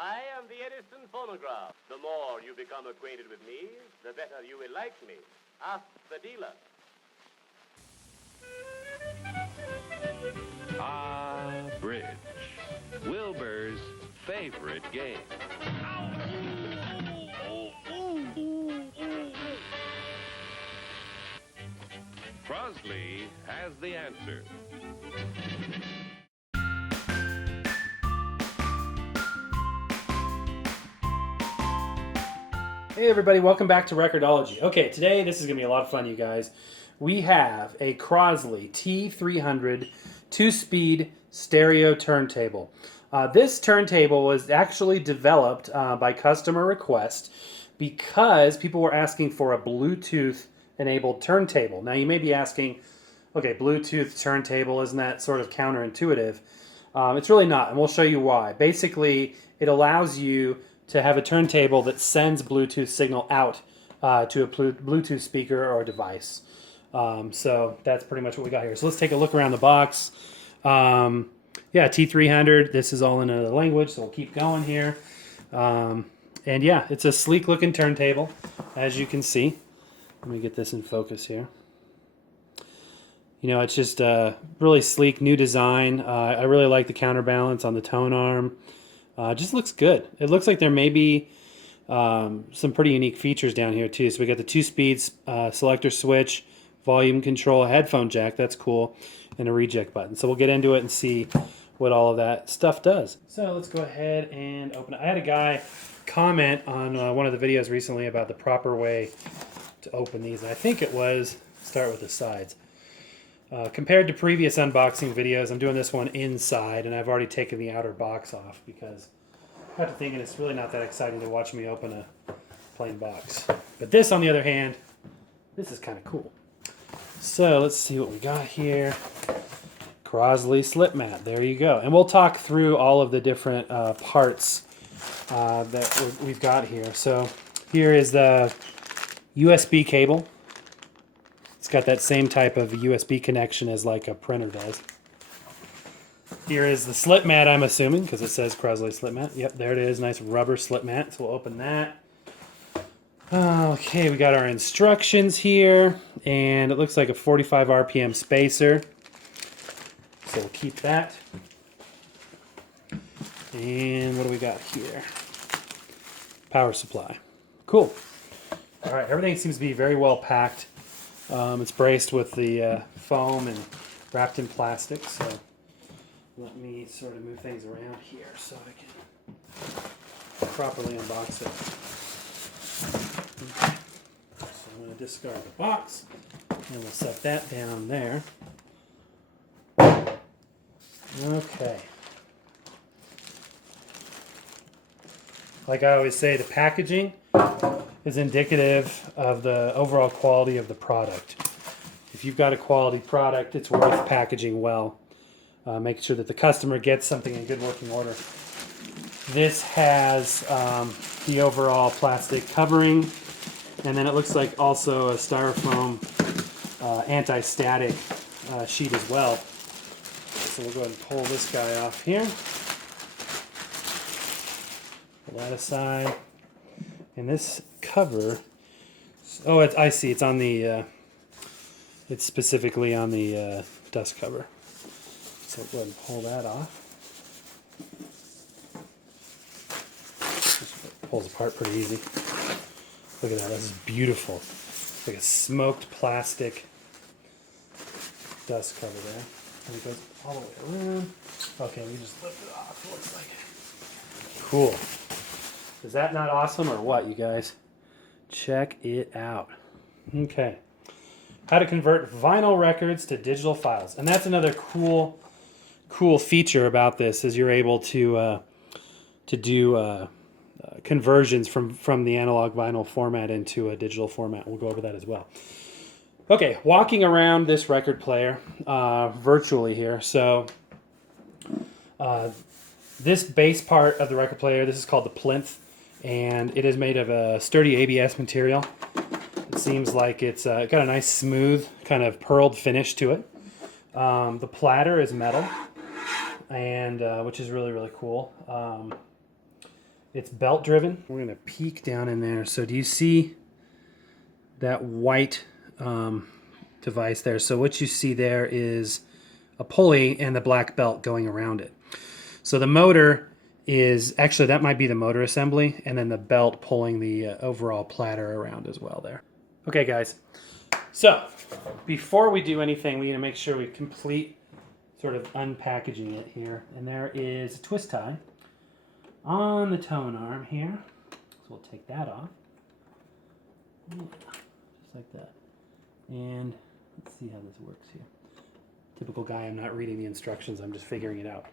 I am the Edison phonograph. The more you become acquainted with me, the better you will like me. Ask the dealer. Ah, bridge. Wilbur's favorite game. Crosley has the answer. Hey everybody, welcome back to Record-ology. Okay, today this is going to be a lot of fun, you guys. We have a Crosley T300 2-speed stereo turntable. This turntable was actually developed by customer request because people were asking for a Bluetooth-enabled turntable. Now you may be asking, okay, Bluetooth turntable, isn't that sort of counterintuitive? It's really not, and we'll show you why. Basically, it allows you to have a turntable that sends Bluetooth signal out to a Bluetooth speaker or device. So that's pretty much what we got here. So let's take a look around the box. Yeah, T300. This is all in another language, so we'll keep going here. And yeah, it's a sleek looking turntable, as you can see. Let me get this in focus here. You know, it's just a really sleek new design. I really like the counterbalance on the tone arm. Just looks good. It looks like there may be some pretty unique features down here too. So we got the 2-speed selector switch, volume control, a headphone jack, that's cool, and a reject button. So we'll get into it and see what all of that stuff does. So let's go ahead and open it. I had a guy comment on one of the videos recently about the proper way to open these, and I think it was start with the sides. Compared to previous unboxing videos, I'm doing this one inside, and I've already taken the outer box off because I got to thinking it's really not that exciting to watch me open a plain box. But this, on the other hand, this is kind of cool. So let's see what we got here. Crosley slip mat, there you go. And we'll talk through all of the different parts that we've got here. So here is the USB cable. It's got that same type of USB connection as like a printer does. Here is the slip mat, I'm assuming, because it says Crosley slip mat. Yep, there it is, nice rubber slip mat. So we'll open that. Okay, we got our instructions here, and it looks like a 45 RPM spacer. So we'll keep that. And what do we got here? Power supply. Cool. All right, everything seems to be very well packed. It's braced with the foam and wrapped in plastic, so let me sort of move things around here so I can properly unbox it. Okay. So I'm going to discard the box, and we'll set that down there. Okay. Like I always say, the packaging is indicative of the overall quality of the product. If you've got a quality product, it's worth packaging well, making sure that the customer gets something in good working order. This has the overall plastic covering, and then it looks like also a styrofoam anti-static sheet as well. So we'll go ahead and pull this guy off here. Pull that aside. And this cover, oh, I see, it's on the, it's specifically on the dust cover. So go ahead and pull that off. Just pulls apart pretty easy. Look at that, this is beautiful. It's like a smoked plastic dust cover there. And it goes all the way around. Okay, we just lift it off, it looks like. Cool. Is that not awesome or what, you guys? Check it out. Okay. How to convert vinyl records to digital files. And that's another cool feature about this is you're able to do conversions from the analog vinyl format into a digital format. We'll go over that as well. Okay, walking around this record player virtually here. So this base part of the record player, this is called the plinth, and it is made of a sturdy ABS material. It seems like it's got a nice smooth kind of pearled finish to it. The platter is metal, and which is really, really cool. It's belt driven. We're going to peek down in there. So do you see that white device there? So what you see there is a pulley and the black belt going around it. So the motor is, actually that might be the motor assembly, and then the belt pulling the overall platter around as well there. Okay guys, so before we do anything, we need to make sure we complete sort of unpackaging it here. And there is a twist tie on the tone arm here. So we'll take that off. Just like that. And let's see how this works here. Typical guy, I'm not reading the instructions, I'm just figuring it out.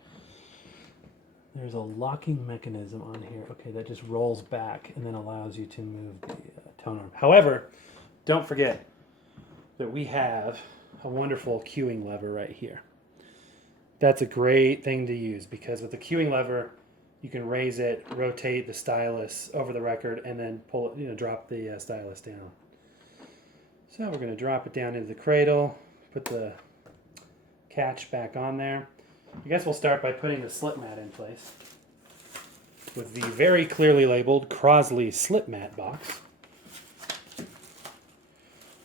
There's a locking mechanism on here. Okay, that just rolls back and then allows you to move the tone arm. However, don't forget that we have a wonderful cueing lever right here. That's a great thing to use because with the cueing lever, you can raise it, rotate the stylus over the record, and then pull it, drop the stylus down. So we're going to drop it down into the cradle, put the catch back on there. I guess we'll start by putting the slip mat in place with the very clearly labeled Crosley slip mat box.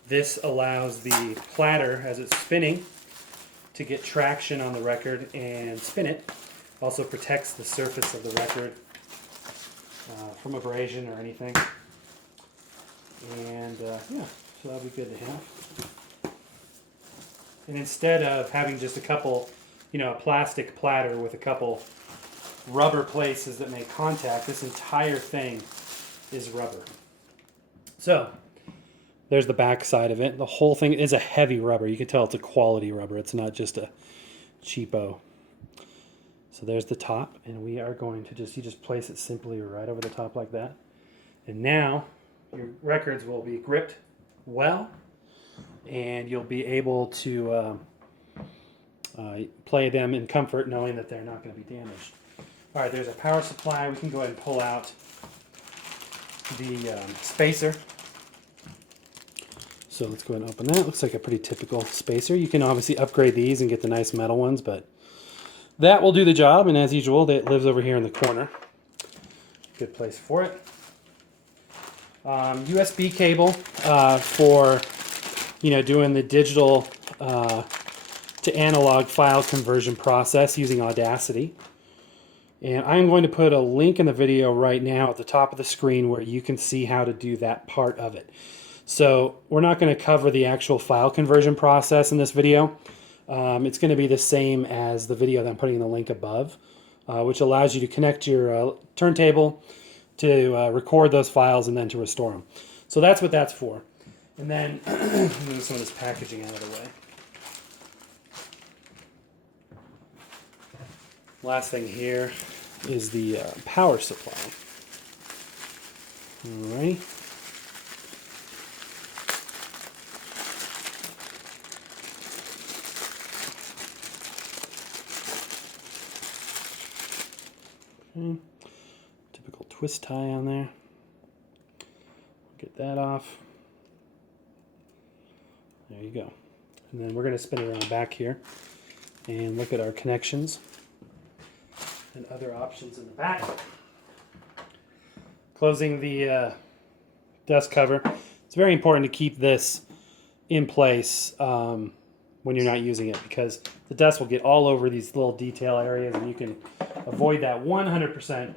This allows the platter, as it's spinning, to get traction on the record and spin it. Also protects the surface of the record from abrasion or anything. And yeah, so that'll be good to have. And instead of having just a couple, a plastic platter with a couple rubber places that make contact, this entire thing is rubber. So there's the back side of it. The whole thing is a heavy rubber. You can tell it's a quality rubber. It's not just a cheapo. So there's the top, and we are going to you just place it simply right over the top like that. And now your records will be gripped well, and you'll be able to play them in comfort knowing that they're not going to be damaged. All right, there's a power supply. We can go ahead and pull out the spacer. So let's go ahead and open that. Looks like a pretty typical spacer. You can obviously upgrade these and get the nice metal ones, but that will do the job. And as usual, it lives over here in the corner. Good place for it. USB cable for doing the digital to analog file conversion process using Audacity. And I'm going to put a link in the video right now at the top of the screen where you can see how to do that part of it. So we're not going to cover the actual file conversion process in this video. It's going to be the same as the video that I'm putting in the link above, which allows you to connect your turntable to record those files and then to restore them. So that's what that's for. And then move some of this packaging out of the way. Last thing here is the power supply. All right. Okay. Typical twist tie on there. Get that off. There you go. And then we're going to spin it around back here and look at our connections and other options in the back. Closing the dust cover. It's very important to keep this in place when you're not using it because the dust will get all over these little detail areas and you can avoid that 100%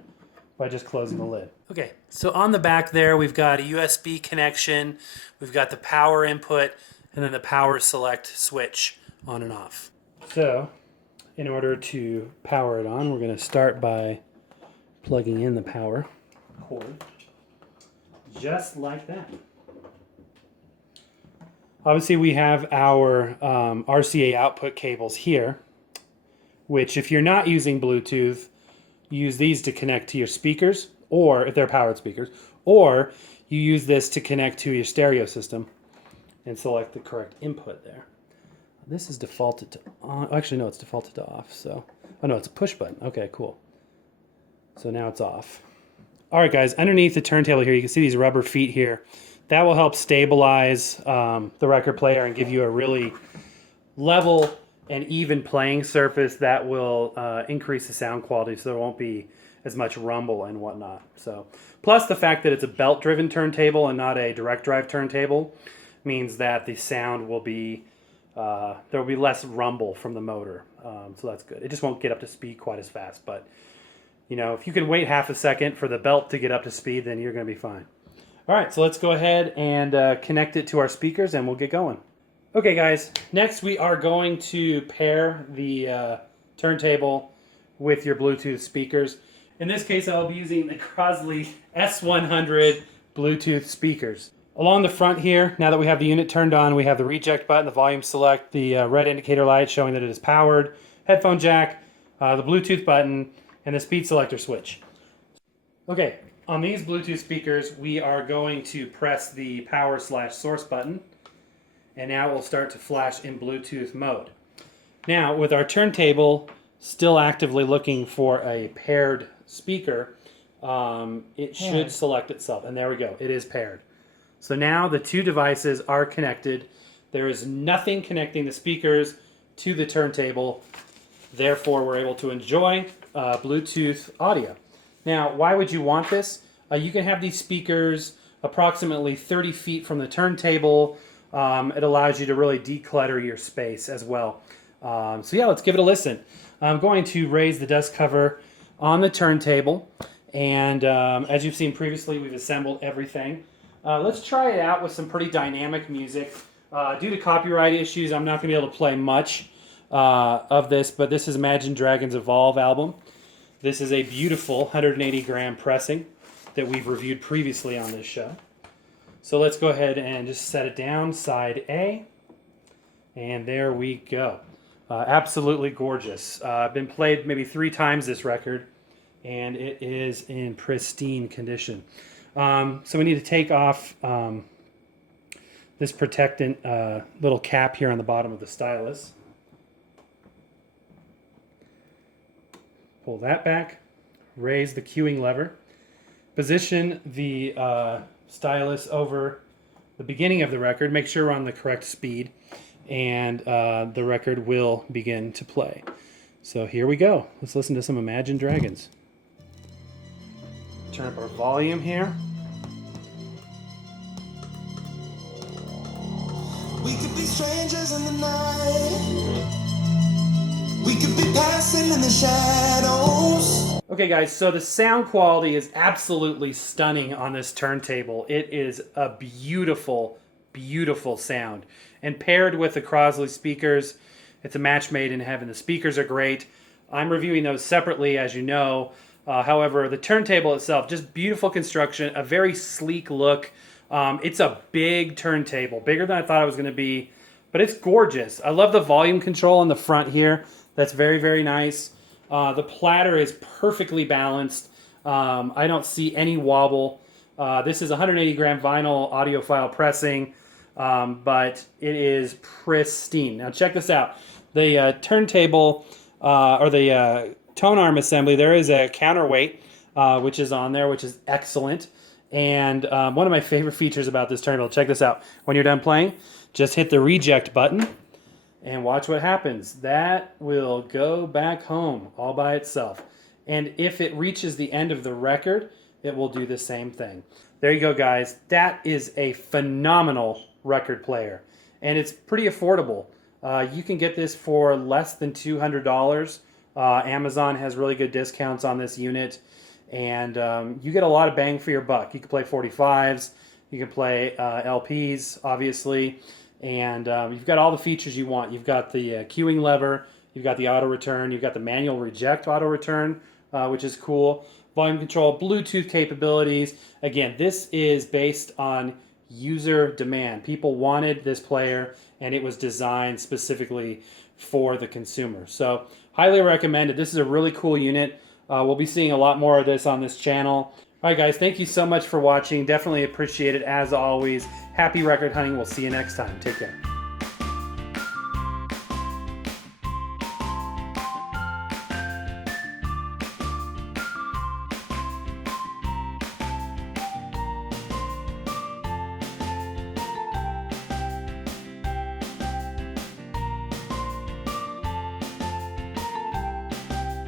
by just closing the lid. Okay, so on the back there we've got a USB connection, we've got the power input, and then the power select switch on and off. So in order to power it on, we're going to start by plugging in the power cord, just like that. Obviously we have our RCA output cables here, which if you're not using Bluetooth, use these to connect to your speakers, or if they're powered speakers, or you use this to connect to your stereo system and select the correct input there. This is defaulted to on. Actually, no, it's defaulted to off. So, oh no, it's a push button. Okay, cool. So now it's off. All right, guys, underneath the turntable here, you can see these rubber feet here. That will help stabilize the record player and give you a really level and even playing surface that will increase the sound quality so there won't be as much rumble and whatnot. So, plus the fact that it's a belt-driven turntable and not a direct drive turntable means that the sound will be there will be less rumble from the motor. So that's good. It just won't get up to speed quite as fast, but you know, if you can wait half a second for the belt to get up to speed, then you're going to be fine. All right, so let's go ahead and connect it to our speakers and we'll get going. Okay guys, next we are going to pair the turntable with your Bluetooth speakers. In this case, I'll be using the Crosley S100 Bluetooth speakers. Along the front here, now that we have the unit turned on, we have the reject button, the volume select, the red indicator light showing that it is powered, headphone jack, the Bluetooth button, and the speed selector switch. Okay, on these Bluetooth speakers, we are going to press the power/source button, and now it will start to flash in Bluetooth mode. Now, with our turntable still actively looking for a paired speaker, it should select itself, and there we go, it is paired. So now the two devices are connected. There is nothing connecting the speakers to the turntable, therefore we're able to enjoy Bluetooth audio. Now, why would you want this? You can have these speakers approximately 30 feet from the turntable. It allows you to really declutter your space as well. So yeah, let's give it a listen. I'm going to raise the dust cover on the turntable, and as you've seen previously, we've assembled everything. Let's try it out with some pretty dynamic music. Due to copyright issues, I'm not going to be able to play much of this, but this is Imagine Dragons Evolve album. This is a beautiful 180 gram pressing that we've reviewed previously on this show. So let's go ahead and just set it down, side A, and there we go. Absolutely gorgeous. Been played maybe 3 times this record, and it is in pristine condition. So we need to take off this protectant little cap here on the bottom of the stylus. Pull that back, raise the cueing lever, position the stylus over the beginning of the record, make sure we're on the correct speed, and the record will begin to play. So here we go. Let's listen to some Imagine Dragons. Turn up our volume here. We could be strangers in the night. We could be passing in the shadows. Okay guys, so the sound quality is absolutely stunning on this turntable. It is a beautiful, beautiful sound. And paired with the Crosley speakers, it's a match made in heaven. The speakers are great. I'm reviewing those separately, as you know. However, the turntable itself, just beautiful construction, a very sleek look. It's a big turntable, bigger than I thought it was going to be, but it's gorgeous. I love the volume control on the front here. That's very, very nice. The platter is perfectly balanced. I don't see any wobble. This is 180 gram vinyl audiophile pressing, but it is pristine. Now check this out. The turntable, or the tone arm assembly, there is a counterweight, which is on there, which is excellent. And one of my favorite features about this turntable, check this out. When you're done playing, just hit the reject button and watch what happens. That will go back home all by itself. And if it reaches the end of the record, it will do the same thing. There you go, guys. That is a phenomenal record player. And it's pretty affordable. You can get this for less than $200. Amazon has really good discounts on this unit. And you get a lot of bang for your buck. You can play 45s, you can play LPs, obviously, and you've got all the features you want. You've got the cueing lever, you've got the auto return, you've got the manual reject auto return, which is cool. Volume control, Bluetooth capabilities. Again, this is based on user demand. People wanted this player, and it was designed specifically for the consumer. So, highly recommended. This is a really cool unit. We'll be seeing a lot more of this on this channel. All right, guys, thank you so much for watching. Definitely appreciate it, as always. Happy record hunting. We'll see you next time. Take care.